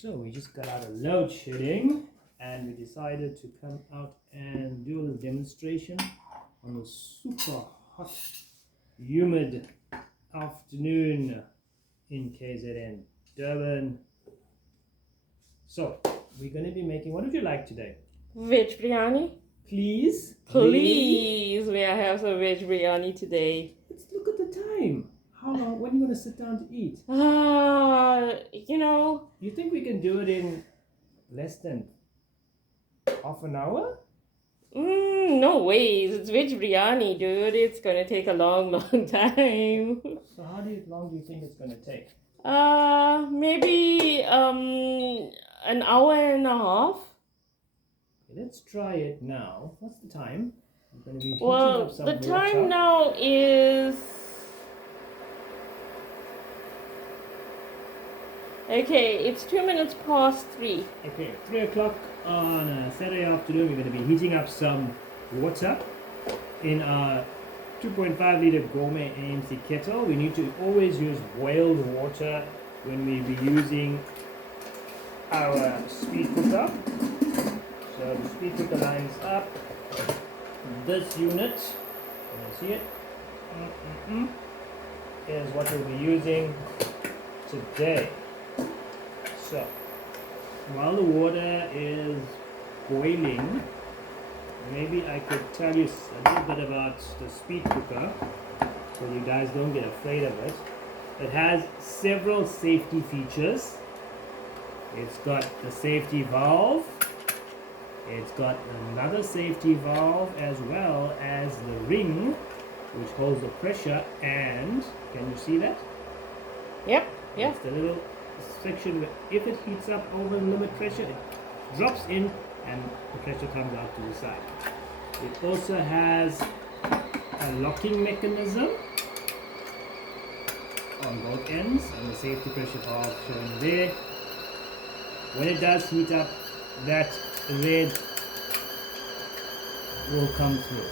So we just got out of load shedding and we decided to come out and do a little demonstration on a super hot, humid afternoon in KZN, Durban. So we're going to be making, what would you like today? Veg Breyani. Please? Please, may I have some Veg Breyani today? Let's look at the time. How long? When are you going to sit down to eat? You think we can do it in less than half an hour? No ways. It's Veg Breyani, dude. It's going to take a long, long time. So how long do you think it's going to take? Maybe an hour and a half. Okay, let's try it now. What's the time? We're going to be heating up some the water. time now is... Okay, it's 2 minutes past 3. Okay, 3 o'clock on a Saturday afternoon. We're going to be heating up some water in our 2.5 liter gourmet AMC kettle. We need to always use boiled water when we be using our speed cooker. So the speed cooker lines up. This unit, can you see it? Is what we'll be using today. So, while the water is boiling, maybe I could tell you a little bit about the speed cooker so you guys don't get afraid of it. It has several safety features. It's got the safety valve. It's got another safety valve as well as the ring which holds the pressure, and can you see that? Yep. It's the little section where if it heats up over limit pressure, it drops in and the pressure comes out to the side. It also has a locking mechanism on both ends and the safety pressure valve shown there. When it does heat up, that red will come through.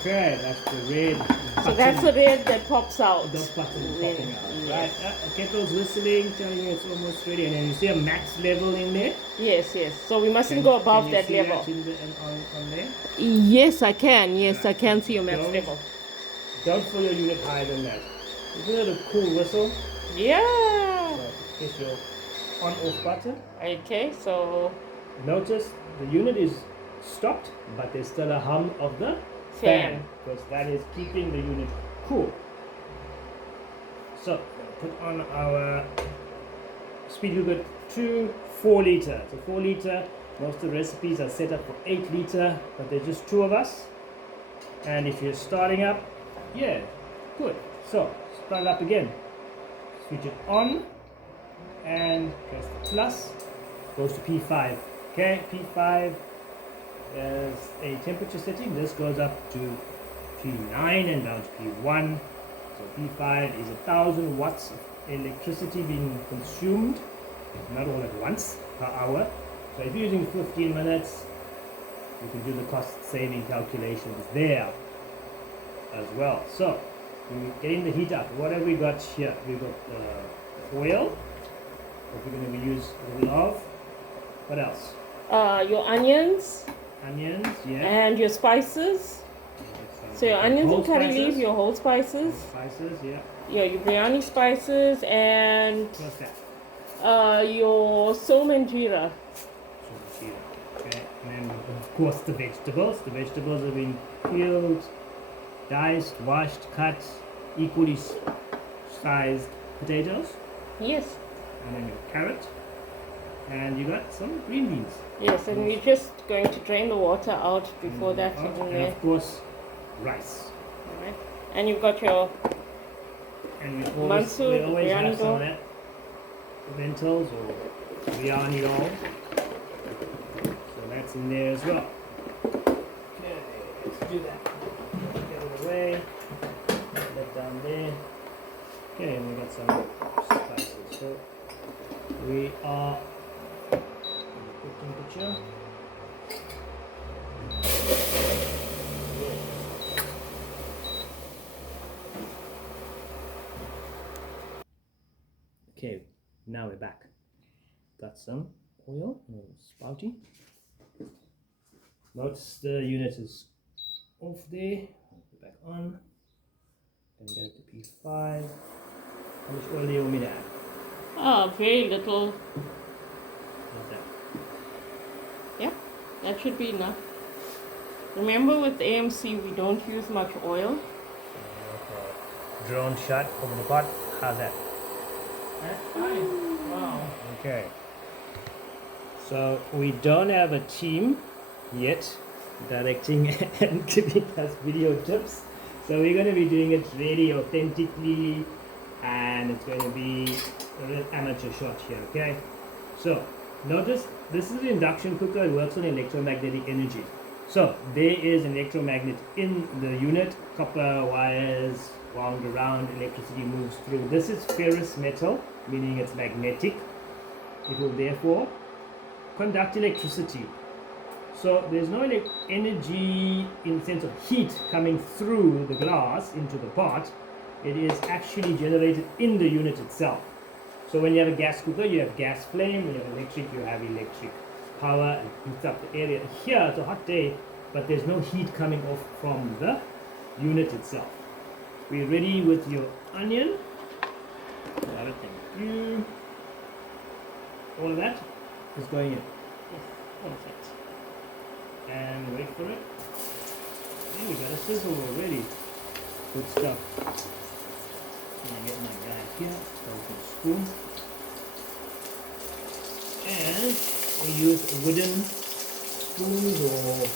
Okay, that's the red button. So that's the red that pops out. The button popping out. Right, the kettle's whistling, telling you it's almost ready, and then you see a max level in there. Yes. So we mustn't go above that level. On there? Yes, I can. Yes, I can see your max level. Don't fill your unit higher than that. Isn't it a cool whistle? Yeah. So, press your on-off button. Okay, so... Notice the unit is stopped, but there's still a hum of the fan, because that is keeping the unit cool. So, put on our Speedcooker II 4 liter. It's a 4 liter. Most of the recipes are set up for 8 liter, but there's just 2 of us. And if you're starting up, yeah, good. So, start it up again. Switch it on and press the plus. Goes to P5. Okay, P5 is a temperature setting. This goes up to P9 and down to P1. So P5 is 1,000 watts of electricity being consumed, not all at once, per hour. So if you're using 15 minutes, you can do the cost saving calculations there as well. So we're getting the heat up. What have we got here? We've got oil that we're going to use a little of. What else? Your onions. Onions, yeah. And your spices. So your onions and curry leaf, your whole spices. Spices, yeah. Yeah, your biryani spices and... What's that? Your som and jeera. Okay, and then of course the vegetables. The vegetables have been peeled, diced, washed, cut, equally sized potatoes. Yes. And then your carrot. And you got some green beans. Yes, and we're just going to drain the water out before that. And of course, rice. Alright. And you've got your and we always have some of that lentils or biryani dal. So that's in there as well. Okay, let's do that. Get it away. Put that down there. Okay, and we got some spices. So we are temperature. Okay, now we're back. got some oil, spouty. Notice the unit is off there. Put it back on. Gonna get it to P5. How much oil do you want me to add? Oh, very little. Like that. Yeah, that should be enough. Remember with AMC, we don't use much oil. Drone shot over the pot. How's that? That's fine. Wow. Okay. So we don't have a team yet directing and giving us video tips. So we're going to be doing it really authentically, and it's going to be a real amateur shot here, okay? So notice this is an induction cooker. It works on electromagnetic energy. So there is an electromagnet in the unit, copper wires wound around, electricity moves through. This is ferrous metal, meaning it's magnetic. It will therefore conduct electricity. So there's no energy in the sense of heat coming through the glass into the pot. It is actually generated in the unit itself. So when you have a gas cooker, you have gas flame. When you have electric, you have electric power and heats up the area. Here it's a hot day, but there's no heat coming off from the unit itself. We're ready with your onion. Thank you. All of that is going in. Yes, perfect. And wait for it. There we got a sizzle already. Good stuff. I'm gonna get my guy here, open spoon. And we use wooden spoons or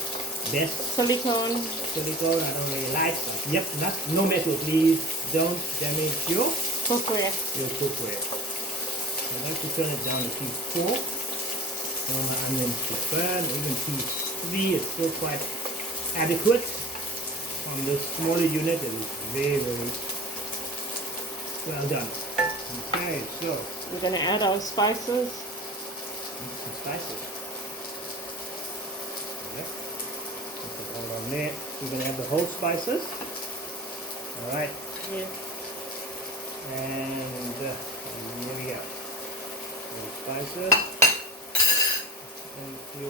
best Silicone. silicone. I don't really like, but yep, no metal, please. Don't damage your Cookware. cookware. I like to turn it down to P4. I want my onions to burn, even P3 is still quite adequate. On this smaller unit, it is very, very well done. Okay, so We're going to add our spices. some spices. Okay. Put it all on there. We're going to have the whole spices. Alright, Yes. and here we go. Whole spices. And you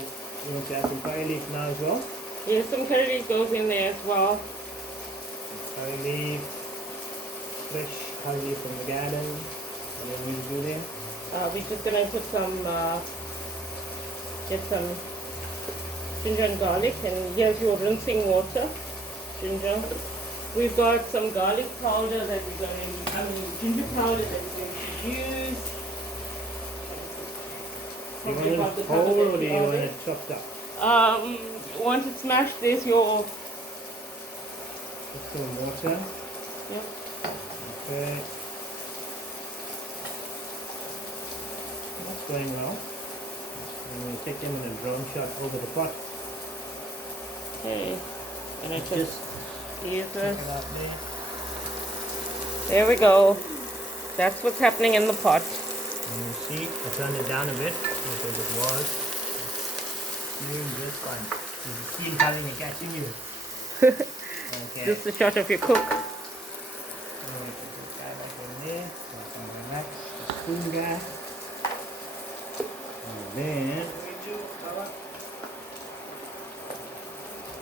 want to add some curry leaf now as well? Yes, some curry leaf goes in there as well. Curry leaf, fresh curry leaf from the garden. What do we do there? We're just going to put some, get some ginger and garlic, and here's your rinsing water, ginger. We've got some garlic powder that we're going to, ginger powder that we're going to use. Do you want it whole or do you want it chopped up? Once it's smashed, there's your, Put some water. yep. Okay. That's going well. I'm going to take them in a drone shot over the pot. Okay. And I Just just use check this. it out there. There we go. That's what's happening in the pot. And you see, I turned it down a bit because it was doing just fine. There's a steam coming and catching you. Okay. Just a shot of your cook. I'm going to put this guy back in there. That's on my back. The spoon guy. And then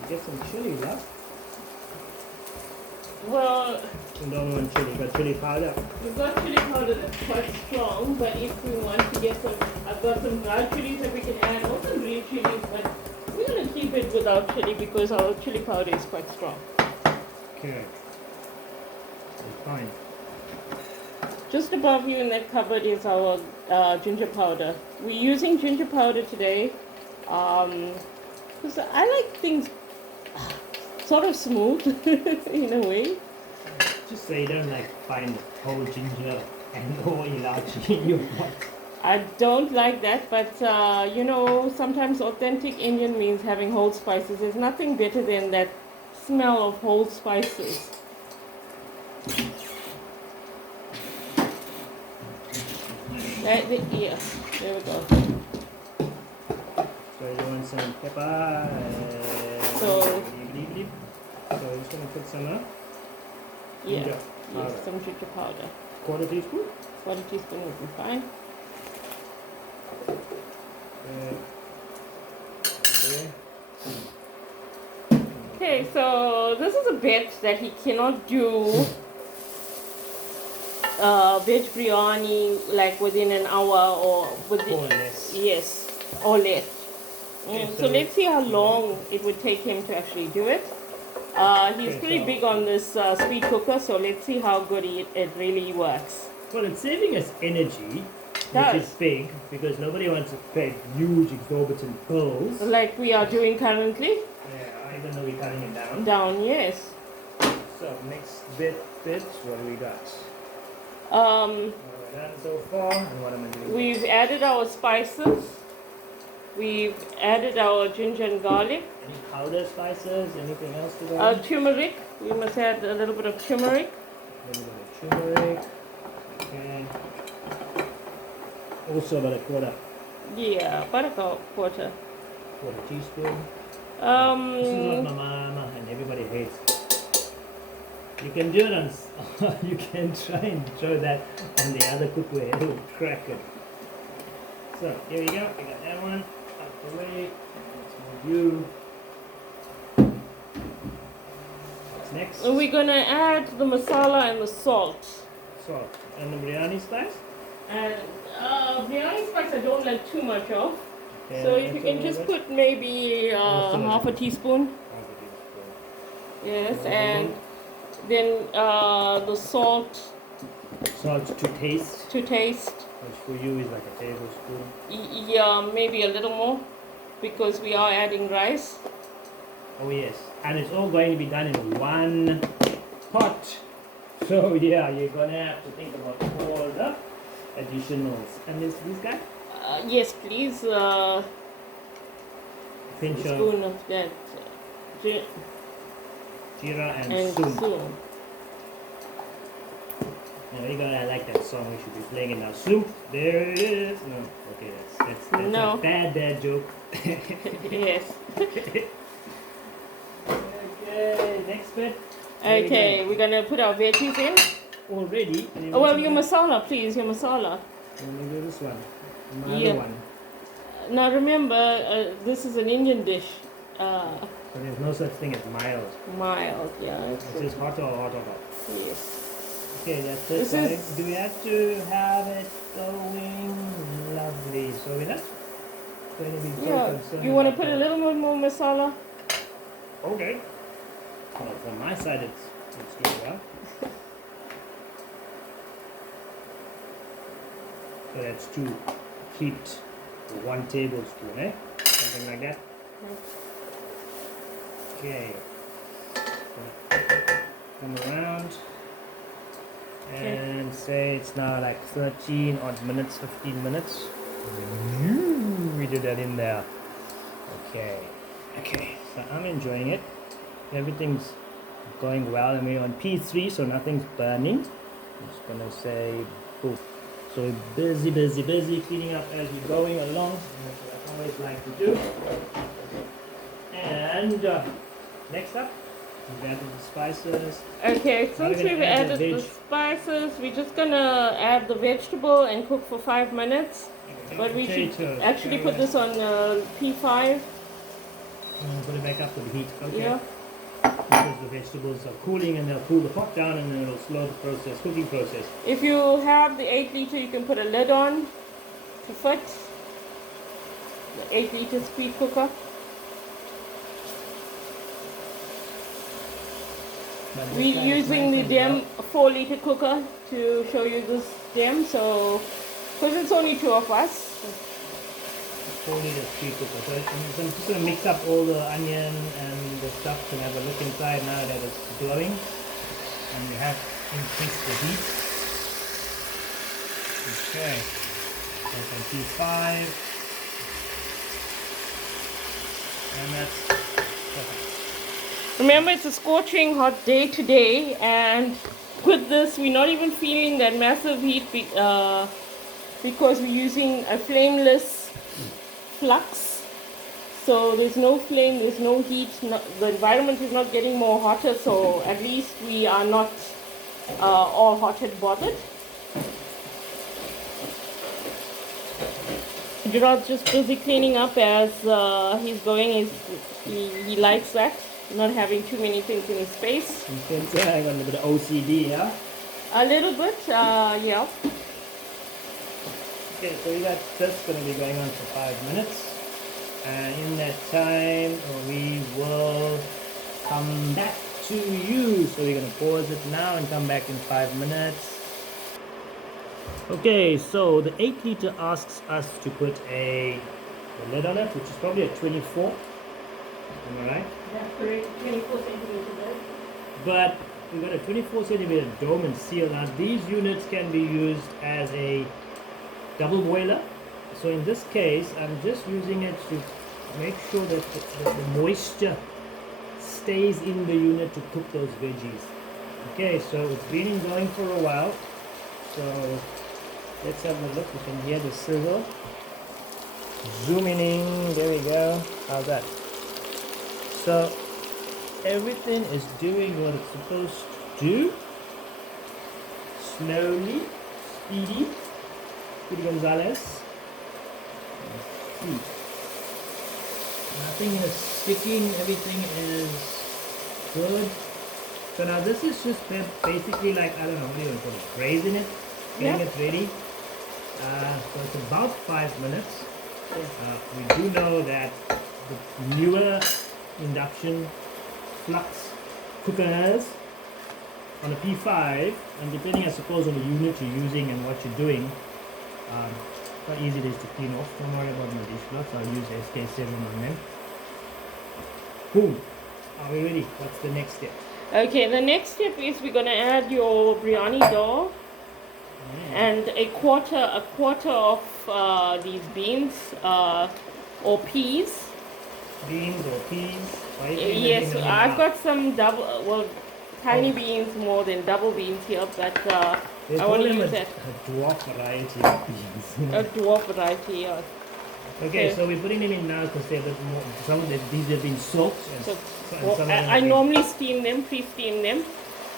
we get some chili, love. Well, We don't want chili, but chili powder. we've got chili powder that's quite strong, but if we want to get some, I've got some dried chilies that we can add, also green chilies, but we're going to keep it without chili because our chili powder is quite strong. Okay. Fine. Just above you in that cupboard is our ginger powder. We're using ginger powder today because I like things sort of smooth in a way. Just so you don't like find whole ginger and whole ilachi in your pot. I don't like that, but you know, sometimes authentic Indian means having whole spices. There's nothing better than that smell of whole spices. Yeah, there we go. So you want some pepper? So we're just gonna put some yeah, ginger powder. some ginger powder. Quarter teaspoon. Quarter teaspoon would be fine. Okay, so this is a bet that he cannot do veg biryani like within an hour or within Or less. yes, or less. Okay, So let's see how long it would take him to actually do it. He's pretty big on this speed cooker, so let's see how good it really works. Well, it's saving us energy, Does. which is big, because nobody wants to pay huge exorbitant bills. Like we are doing currently. Yeah, even though we're cutting it down. Down, yes. So next bit, what do we got? Um, What have I done so far, and what am I doing? we've added our spices. We've added our ginger and garlic. Any powder spices? Anything else to go? Turmeric. We must add a little bit of turmeric. A little bit of turmeric. Okay. Also about a quarter Yeah, about a quarter. teaspoon. This is what Um, my mama and everybody hates. You can do it on. You can try and throw that on the other cookware. It'll crack it. So here we go. We got that one out the way. Let's move you. What's next? we're gonna add the masala and the salt. Salt and the biryani spice. And biryani spice I don't like too much of. Okay, So if you that's can all just of it. put maybe half a teaspoon. Half a teaspoon. Yes, Mhm. and then the salt Salt to taste, to taste. which for you is like a tablespoon. Yeah, maybe a little more because we are adding rice. Oh yes, and it's all going to be done in one pot. So yeah, you're gonna have to think about all the additionals. And this guy, Yes, please. pinch of Spoon of that. jeera and And soon. soon. Now you gotta like that song we should be playing it now. Soup, there it is. No, okay, that's No. a bad joke. Yes. Okay, next bit. Okay, we're gonna put our veggies in. Already. Oh, well, your masala, please, your masala. Let me do this one. My Yeah. other one. Now remember, this is an Indian dish. So there's no such thing as mild. Mild, yeah. It's just hot or hot or hot. Yes. Okay, that's it. This Right? is- Do we have to have it going? Lovely. So we're not going to be so Yeah. concerned. You want to about put a that. little bit more masala? Okay. Well, from my side, it's good, yeah? So that's 2 heaped 1 tablespoon, eh? Something like that. Okay. Come around and say it's now like 13 odd minutes, 15 minutes. We did that in there. Okay. Okay. So I'm enjoying it. Everything's going well, and we're on P3, so nothing's burning. I'm just gonna say boom. So we're busy cleaning up as we're going along. That's what I always like to do. And next up, we've added the spices. Okay, Now since we're gonna we've add the added the veg. spices, we're just gonna add the vegetable and cook for 5 minutes. But we should Potatoes. actually put this on P5. Put it back up to the heat. Okay. Yeah. Because the vegetables are cooling and they'll cool the pot down, and then it'll slow the cooking process. If you have the 8 liter, you can put a lid on to fit the 8 liter speed cooker. But this We're guy is using nice the and DEM 4 liter cooker to show you this DEM. So, because it's only 2 of us. 4 liter speed cooker. So I'm just going to mix up all the onion and the stuff and have a look inside now that it's glowing. And we have increased the heat. Okay. That's on P5. And that's perfect. Remember, it's a scorching hot day today, and with this, we're not even feeling that massive heat because we're using a flameless flux. So there's no flame, there's no heat, the environment is not getting more hotter, so at least we are not all hot and bothered. Gerard's just busy cleaning up as he's going. He likes that, not having too many things in his space. You can say I got a little bit of OCD, yeah? A little bit, yeah. Okay, so we got this going to be going on for 5 minutes. And in that time, we will come back to you. So we're going to pause it now and come back in 5 minutes. Okay, so the 8 liter asks us to put a lid on it, which is probably a 24. Am I right? That's correct, 24 centimeter lid. But we've got a 24 centimeter dome and seal. Now these units can be used as a double boiler. So in this case, I'm just using it to make sure that the moisture stays in the unit to cook those veggies. Okay, so it's been going for a while. So let's have a look. You can hear the sizzle. Zooming in. There we go. How's that? So everything is doing what it's supposed to do. Slowly, speedy. Speedy Gonzalez. Nothing is sticking. Everything is good. So now this is just basically like, I don't know, what do you want to call it? Braising it, getting it ready. So it's about 5 minutes. We do know that the newer induction flux cookers on a P5, and depending I suppose on the unit you're using and what you're doing, how easy it is to clean off. Don't worry about my dish cloths, I'll use SK7 on them. Boom! Are we ready? What's the next step? Okay, the next step is we're going to add your biryani dough and a quarter of these beans or peas. Beans or peas? Yes, I've got some tiny beans more than double beans here, but I want to use that. A dwarf variety of beans. A dwarf variety, yeah. Okay, so we're putting them in now because they're a bit more. Some of these have been soaked. And I normally steam them, pre-steam them,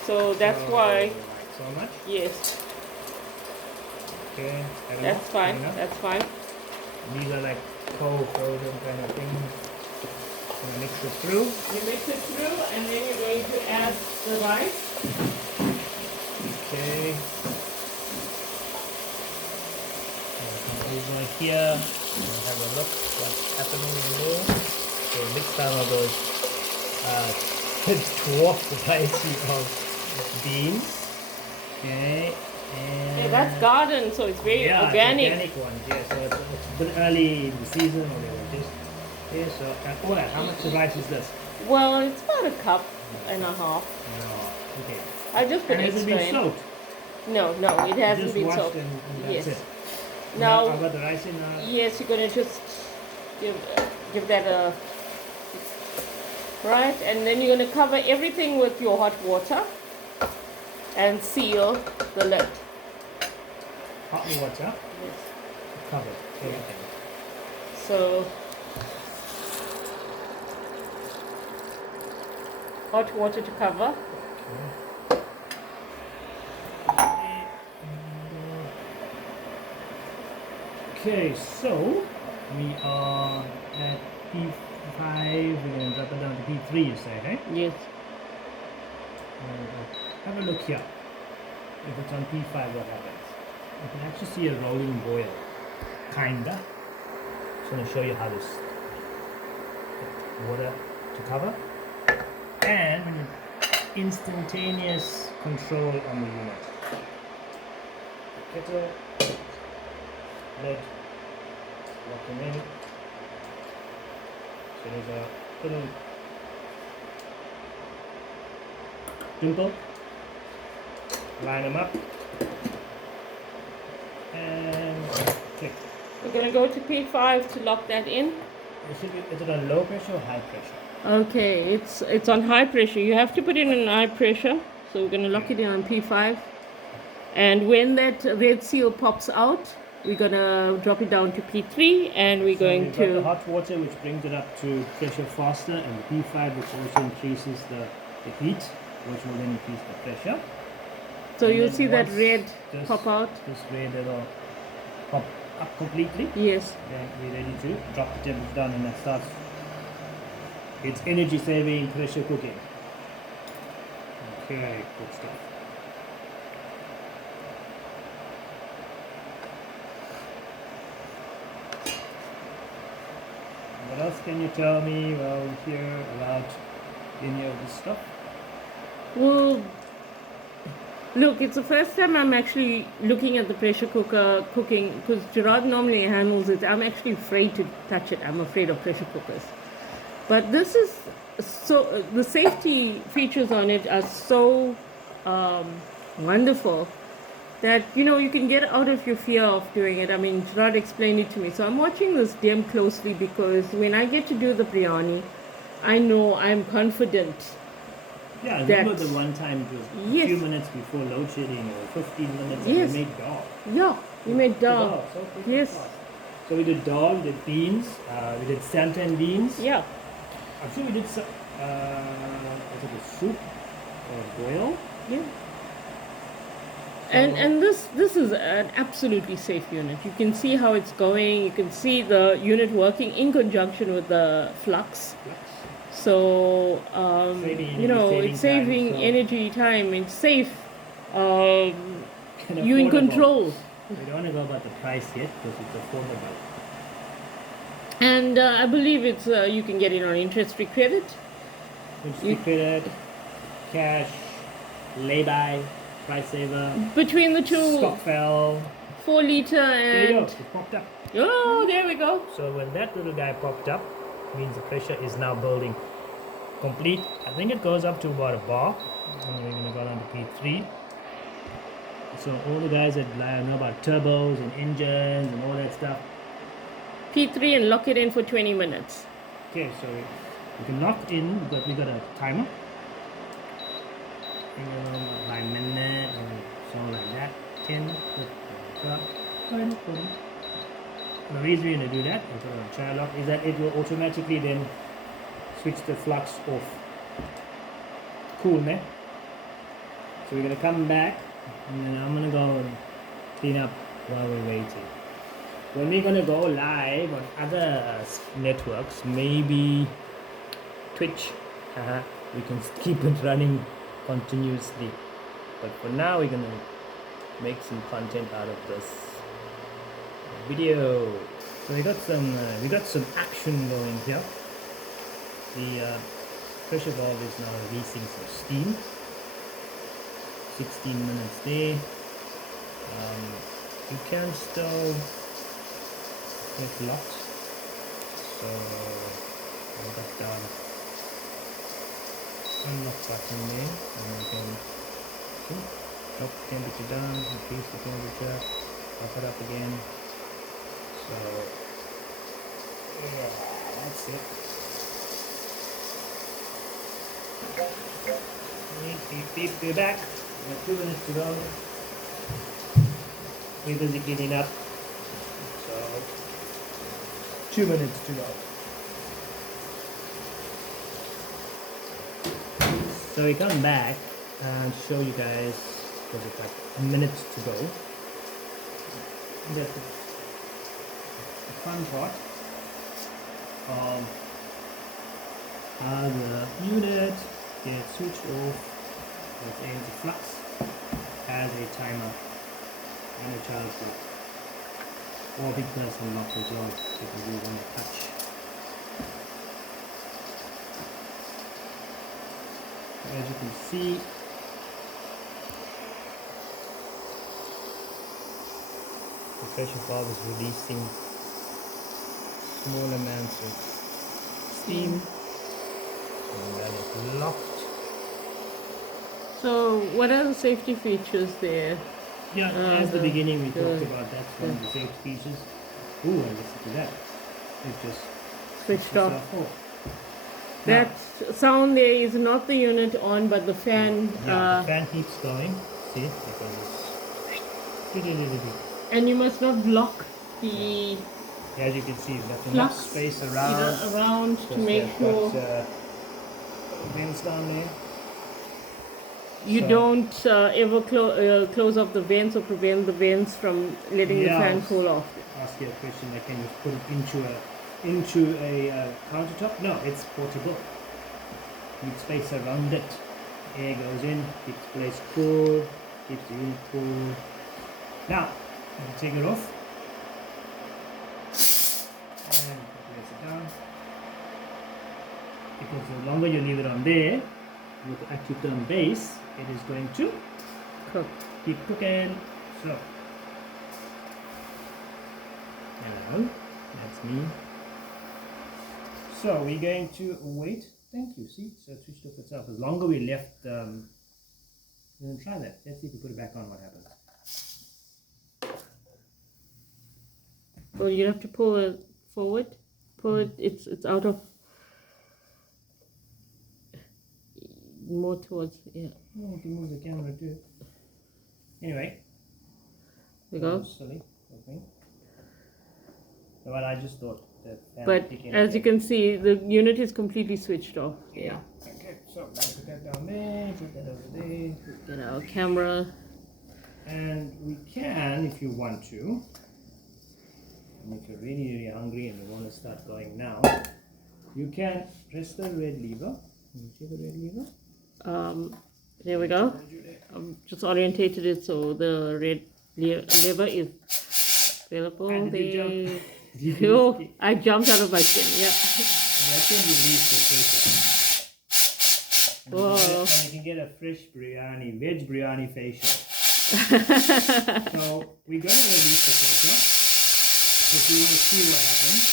so that's why. So much? Yes. Okay. That's fine. That's fine. These are like cold frozen kind of things. You mix it through. You mix it through, and then you're going to add the rice. Okay. Over here, we'll have a look what's happening in there. So mix some of those dwarf variety of beans. Okay. Yeah, that's garden, so it's very organic. Organic ones, yeah. So it's a bit early in the season, or they were just. Okay, so all that. How much rice is this? Well, it's about a cup and a half. No, okay. I just put extra in. Has it been soaked? No, it hasn't just been washed soaked. And that's it. Now, I've got the rice in now. Yes, you're gonna just give that a right, and then you're gonna cover everything with your hot water and seal the lid. Hot water. Yes. Covered everything. So hot water to cover. Okay, so we are at P5. We're going to drop it down to P3, you say, right? Yes. Have a look here. If it's on P5, what happens? You can actually see a rolling boil. Kinda. Just going to show you how this water to cover. And when you instantaneous control on the unit. Kettle. Lid, lock them in. So there's a little dimple. Line them up. And click. We're going to go to P5 to lock that in. Is it on low pressure or high pressure? Okay, it's on high pressure. You have to put it on high pressure. So we're going to lock it in on P5. And when that red seal pops out, we're going to drop it down to P3, and we're going we've to... got the hot water, which brings it up to pressure faster, and the P5, which also increases the heat, which will then increase the pressure. So And you'll then see that once red this- pop out. This red little pop up completely. Yes. Then we're ready to drop the temperature down, and that starts its energy saving pressure cooking. Okay, good stuff. What else can you tell me while we're here about any of this stuff? Well, look, it's the first time I'm actually looking at the pressure cooker cooking, because Gerard normally handles it. I'm actually afraid to touch it. I'm afraid of pressure cookers. But this is so, the safety features on it are so wonderful that, you know, you can get out of your fear of doing it. I mean, Gerard explained it to me. So I'm watching this damn closely, because when I get to do the biryani, I know I'm confident. Yeah, I remember the one time it was a Yes. few minutes before load shedding, or 15 minutes, Yes. and we made dal. Yeah, you made dal. So quick Yes. and fast. So we did dal, we did beans, we did santan beans. Yeah. I'm sure we did some, was it a soup or boil? Yeah. And this is an absolutely safe unit. You can see how it's going. You can see the unit working in conjunction with the flux. So you know, it's saving energy, time. It's safe. And You in affordable. control. We don't want to go about the price yet because it's affordable. And I believe it's you can get it on interest-free credit. Interest-free credit, cash, lay-by, price saver, Between the two, stock fell. 4 liter There you go, and it popped up. oh, there we go. So when that little guy popped up, means the pressure is now building complete. I think it goes up to about a bar, and we're going to go down to P3. So all the guys that know about turbos and engines and all that stuff. P3 and lock it in for 20 minutes. Okay, so we can lock in, but we got a timer. By minute, and so like that. 10, 12, 20. The reason we're going to do that, and put it on trial lock, is that it will automatically then switch the flux off. Cool, man. So we're going to come back, and then I'm going to go and clean up while we're waiting. When we're going to go live on other networks, maybe Twitch, we can keep it running continuously. But for now, we're going to make some content out of this video. So we got some action going here. The pressure valve is now releasing some steam. 16 minutes there. You can still get locked. So I'll got down unlock button there, and you can drop the temperature down, increase the temperature, up it up again. So yeah, that's it. Beep, we're back. We got 2 minutes to go. We're busy cleaning up. So 2 minutes to go. So we come back and show you guys, because it's like minutes to go. That's the fun part of how the unit gets switched off with AMC Flux as a timer and a child lock, or big person lock as well, because we want to touch. As you can see, the pressure valve is releasing small amounts of steam, and that is locked. So what are the safety features there? Yeah, as the beginning we talked about, that's one of the safety features. Ooh, I listened to that. It just Switched off. Now, That sound there is not the unit on, but the fan. yeah, the fan keeps going. See, because it's And you must not block the as you can see, we've got enough flux space around to make sure. vents down there. You So- don't ever close off the vents or prevent the vents from letting the Yeah, fan I'll cool off. Ask you a question. I can just put it into a countertop. No, it's portable. Need space around it. Air goes in, keeps the place cool, keeps the unit cool. Now, I'll take it off and place it down. Because the longer you leave it on there, with the active turn base, it is going to Cook. keep cooking. So, hello, that's me. So we're going to wait. Thank you. See, so it switched off itself. The longer we left, we're going to try that. Let's see if we put it back on. What happens? Well, you have to pull it forward. Pull it. It's out of more towards Oh, we can move the camera too. Anyway, we go. silly. Okay. Well, I just thought that. But as you can see, the unit is completely switched off. Yeah. Okay. So put that down there. Put that over there. Get our camera. And we can, if you want to, and if you're really, really hungry and you want to start going now, you can press the red lever. Can you see the red lever? There we go. Just orientated it so the red lever is available. And did you There. jump? Did you Oh, escape? I jumped out of my skin. Yeah. And that can release the facial. Whoa. And you can get a fresh biryani, veg biryani facial. So we're going to release the facial. So if you want to see what happens,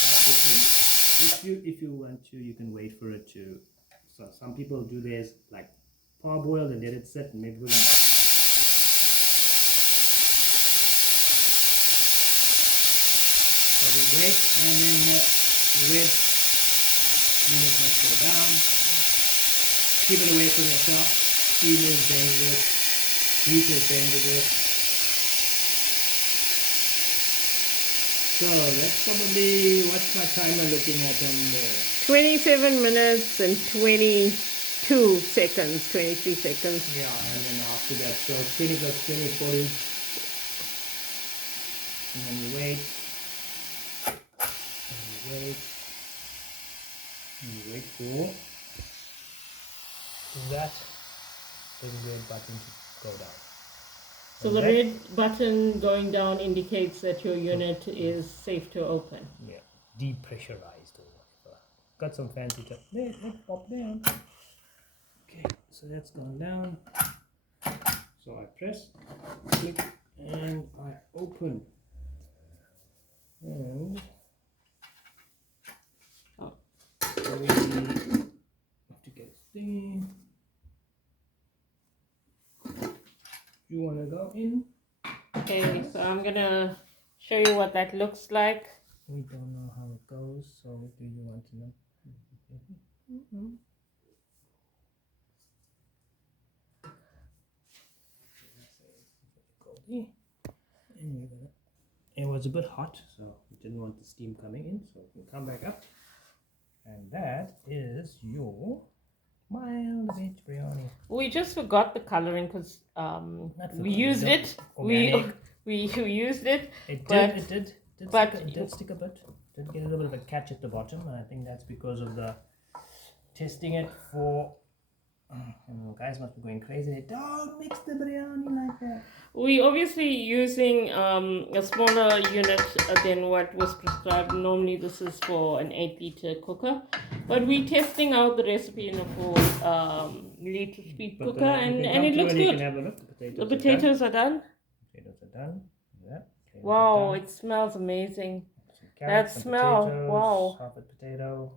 quickly, if you want to, you can wait for it to. So some people do theirs like parboiled and let it sit and maybe put it. So we wait, and then that red unit must go down. Keep it away from yourself. Steam is dangerous. Heat is dangerous. So that's probably, what's my timer looking at on there? 27 minutes and 22 seconds, 23 seconds. Yeah, and then after that, so 20 plus 20, 40. And then you wait. And you wait. And you wait for that red button to go down. So And the that- red button going down indicates that your unit is safe to open. Yeah, depressurized or whatever. Got some fancy stuff. There, let's pop down. Okay, so that's gone down. So I press, click, and I open. And so we have to get there. You want to go in? Okay, so I'm gonna show you what that looks like. We don't know how it goes, so do you want to know? And we're gonna, it was a bit hot, so we didn't want the steam coming in, so we can come back up. And that is your mild veg biryani. We just forgot the coloring because Not we forgot, used no, it. We organic. used it. It but- did but- stick a bit. Did get a little bit of a catch at the bottom, and I think that's because of the testing it for. Guys must be going crazy. They don't mix the biryani like that. We obviously using a smaller unit than what was prescribed. Normally this is for an 8-liter cooker, but we're testing out the recipe in a full litre speed But cooker, you can and come it through looks and you good. can have a look. The potatoes are done. Potatoes are done. Yeah. potatoes are Wow, done. it smells amazing. Some carrots, that some smell, potatoes, wow. half a potato.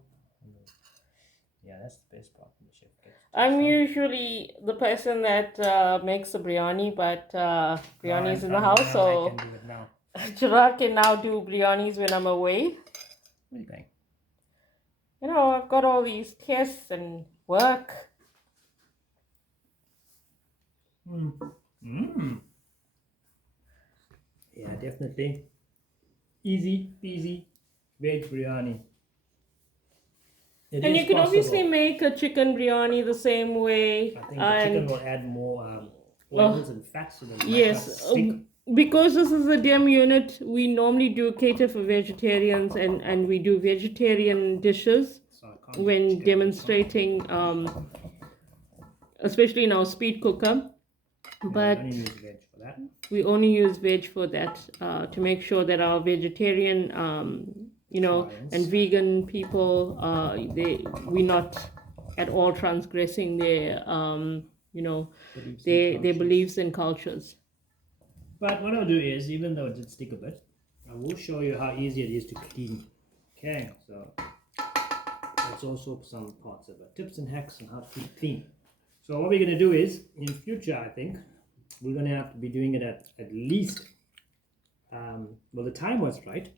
Yeah, that's the best part when the chef gets to I'm some. usually the person that makes the biryani, but biryani's in the I'm house, now, so I can do it now. Gerard can now do biryanis when I'm away. Where are you going? You know, I've got all these tests and work. Yeah, definitely. Easy peasy veg biryani. It And is you can possible. obviously make a chicken biryani the same way. I think the chicken will add more oils and fats, so that it might Yes, not stick. because this is a DEM unit, we normally do cater for vegetarians and we do vegetarian dishes So I can't when do chicken. demonstrating, especially in our speed cooker. But I only use veg for that. we only use veg for that to make sure that our vegetarian, Clients. and vegan people, we're not at all transgressing their, their beliefs and cultures. But what I'll do is, even though it did stick a bit, I will show you how easy it is to clean. Okay, so that's also some parts of it. Tips and hacks on how to keep clean. So what we're going to do is, in future, I think, we're going to have to be doing it at least, well, the time was right,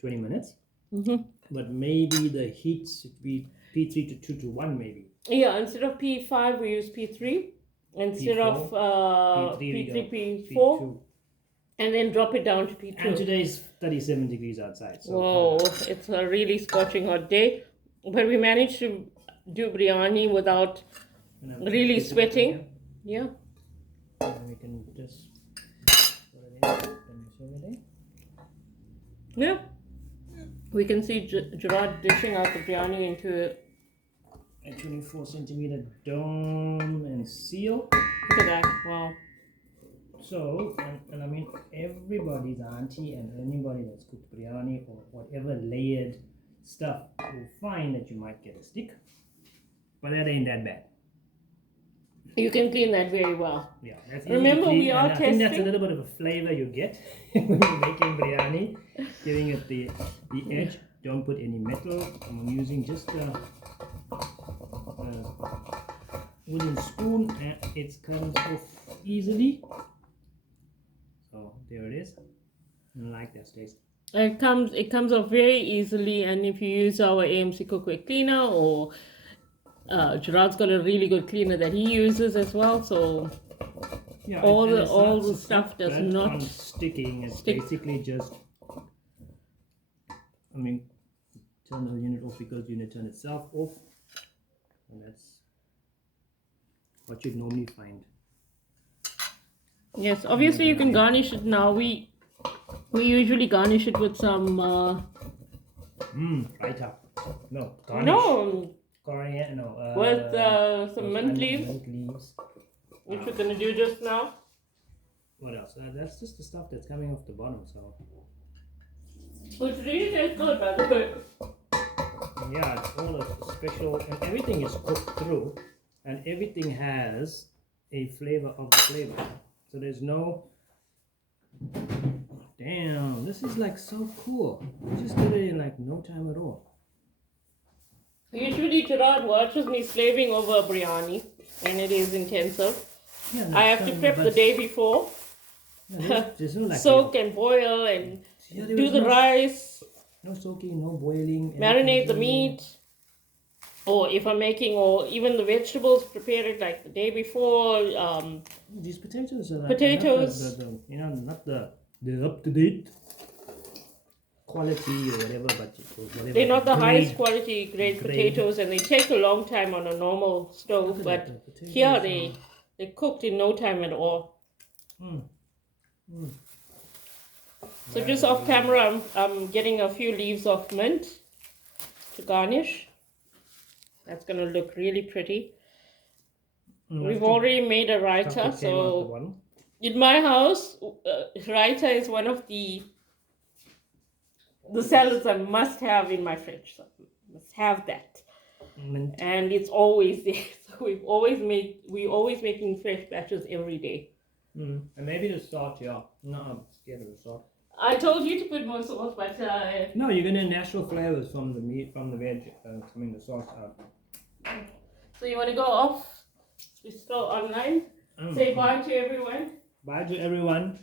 20 minutes. Mm-hmm. But maybe the heat should be P3 to 2 to 1 maybe. Yeah, instead of P5, we use P3. Instead of P3, P4. P2. And then drop it down to P2. And today's 37 degrees outside. So whoa, it's a really scorching hot day. But we managed to do biryani without really sweating. Yeah. And we can just put it in. Can you show it in? Yeah. We can see Gerard dishing out the biryani into a 24 centimeter dome and seal. Look at that. Wow. So, and I mean, everybody's auntie and anybody that's cooked biryani or whatever layered stuff will find that you might get a stick. But that ain't that bad. You can clean that very well. Yeah, that's Remember, we are I think that's a testing. little bit of a flavor you get when you're making biryani, giving it the edge. Don't put any metal. I'm using just a wooden spoon, and it comes off easily. So there it is. I like that taste. It comes off very easily, and if you use our AMC cookware cleaner, or Gerard's got a really good cleaner that he uses as well. So yeah, all the stuff does not sticking. It's stick. basically just, I mean, turn the unit off because the unit turn itself off, and that's what you'd normally find. Yes, obviously you can garnish it now. We usually garnish it with some right up. No, garnish. no, Coriander, no. with some mint leaves, leaves. which we're gonna do just now. What else? That's just the stuff that's coming off the bottom. So Which really tastes good, by the way. yeah, it's all a special, and everything is cooked through, and everything has a flavor of the flavor. So there's no. Damn, this is like so cool. We just did it in like no time at all. Usually Gerard watches me slaving over a biryani, and it is intensive. Yeah, I have to prep the day before, there's no like soak and boil and yeah, there do was the no, rice, no soaking, no boiling. marinate the everything. meat, or if I'm making, or even the vegetables, prepare it like the day before. These potatoes are like Potatoes. not the up to date quality or whatever, but whatever. They're not the grade. highest quality grade potatoes, and they take a long time on a normal stove. Look But at that, the potatoes here are- they cooked in no time at all. So just off camera, I'm getting a few leaves of mint to garnish. That's gonna look really pretty. We've already made a raita, so in my house, raita is one of the salads I must have in my fridge. So I must have that, and it's always there. So we always making fresh batches every day. And maybe the salt, yeah. No, I'm scared of the salt. I told you to put more salt, but No, you're gonna natural flavors from the meat, from the veg, coming the sauce out. so you want to go off? We're still online. Say bye to everyone. Bye to everyone.